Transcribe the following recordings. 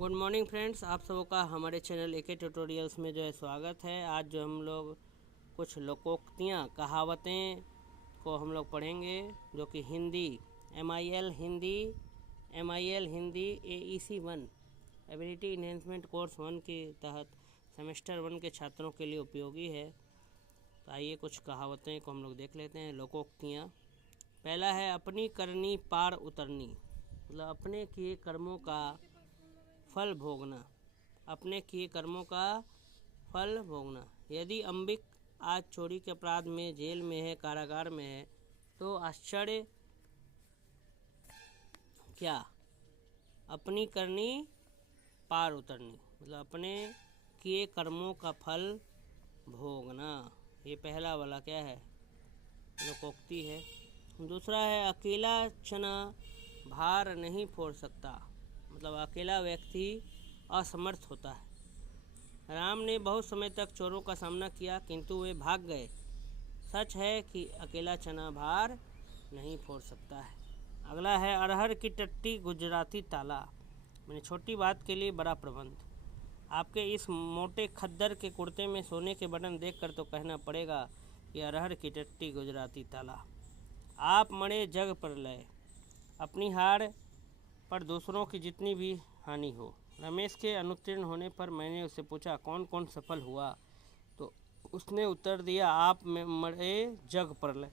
Good morning friends, आप सबों का हमारे चैनल एके ट्यूटोरियल्स में जो है स्वागत है। आज जो हम लोग कुछ लोकोक्तियाँ कहावतें को हम लोग पढ़ेंगे, जो कि Hindi MIL Hindi AEC 1 ability enhancement course 1 के तहत सेमेस्टर 1 के छात्रों के लिए उपयोगी है। तो आइए कुछ कहावतें को हम लोग देख लेते हैं। लोकोक्तियाँ, पहला है अपनी करनी पार उतरनी, मतलब अपने किए कर्मों का फल भोगना। अपने किए कर्मों का फल भोगना। यदि अंबिक आज चोरी के अपराध में जेल में है, कारागार में है, तो आश्चर्य क्या? अपनी करनी पार उतरनी, मतलब अपने किए कर्मों का फल भोगना। ये पहला वाला क्या है? लोकोक्ति है। दूसरा है अकेला चना भार नहीं फोड़ सकता, मतलब अकेला व्यक्ति असमर्थ होता है। राम ने बहुत समय तक चोरों का सामना किया, किंतु वे भाग गए। सच है कि अकेला चना भार नहीं फोड़ सकता है। अगला है अरहर की टट्टी गुजराती ताला, मैंने छोटी बात के लिए बड़ा प्रबंध। आपके इस मोटे खद्दर के कुर्ते में सोने के बटन देखकर तो कहना पड़ेगा कि अरहर की टट्टी गुजराती ताला। आप मरे जग पर लय, अपनी हार पर दूसरों की जितनी भी हानि हो। रमेश के अनुत्तीर्ण होने पर मैंने उससे पूछा कौन कौन सफल हुआ, तो उसने उत्तर दिया आप में मरे जग पर लय।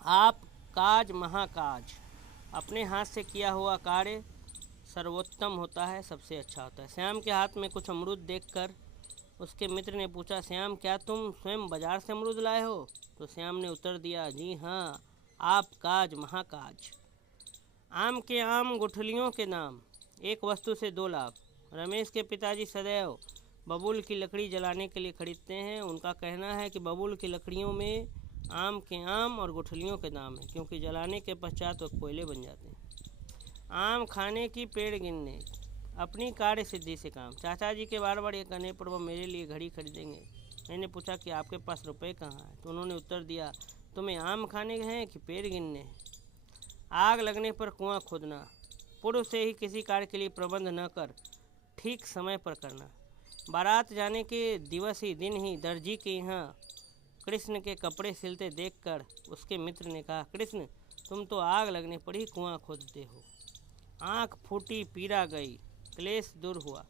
आप काज महाकाज, अपने हाथ से किया हुआ कार्य सर्वोत्तम होता है, सबसे अच्छा होता है। श्याम के हाथ में कुछ अमरूद देखकर उसके मित्र ने पूछा श्याम, क्या तुम स्वयं बाजार से अमरूद लाए हो? तो श्याम ने उत्तर दिया जी हाँ, आप काज महाकाज। आम के आम गुठलियों के नाम, एक वस्तु से दो लाभ। रमेश के पिताजी सदैव बबूल की लकड़ी जलाने के लिए खरीदते हैं। उनका कहना है कि बबूल की लकड़ियों में आम के आम और गुठलियों के नाम है, क्योंकि जलाने के पश्चात वह कोयले बन जाते हैं। आम खाने की पेड़ गिनने, अपनी कार्य सिद्धि से काम। चाचा जी के बार बार ये कहने पर वह मेरे लिए घड़ी खरीदेंगे। मैंने पूछा कि आपके पास रुपए कहाँ हैं? तो उन्होंने उत्तर दिया तुम्हें आम खाने हैं कि पेड़ गिनने हैं। आग लगने पर कुआं खोदना, पूर्व से ही किसी कार्य के लिए प्रबंध न कर ठीक समय पर करना। बारात जाने के दिवस ही दिन ही दर्जी के यहाँ कृष्ण के कपड़े सिलते देखकर उसके मित्र ने कहा कृष्ण, तुम तो आग लगने पर ही कुआं खोदते हो। आँख फूटी पीरा गई, क्लेश दूर हुआ।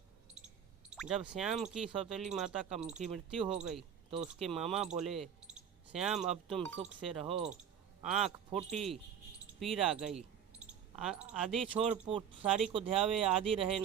जब श्याम की सौतेली माता की मृत्यु हो गई तो उसके मामा बोले श्याम अब तुम सुख से रहो, आँख फूटी पीरा गई। आधी छोड़ सारी को ध्यावे, आधी रहे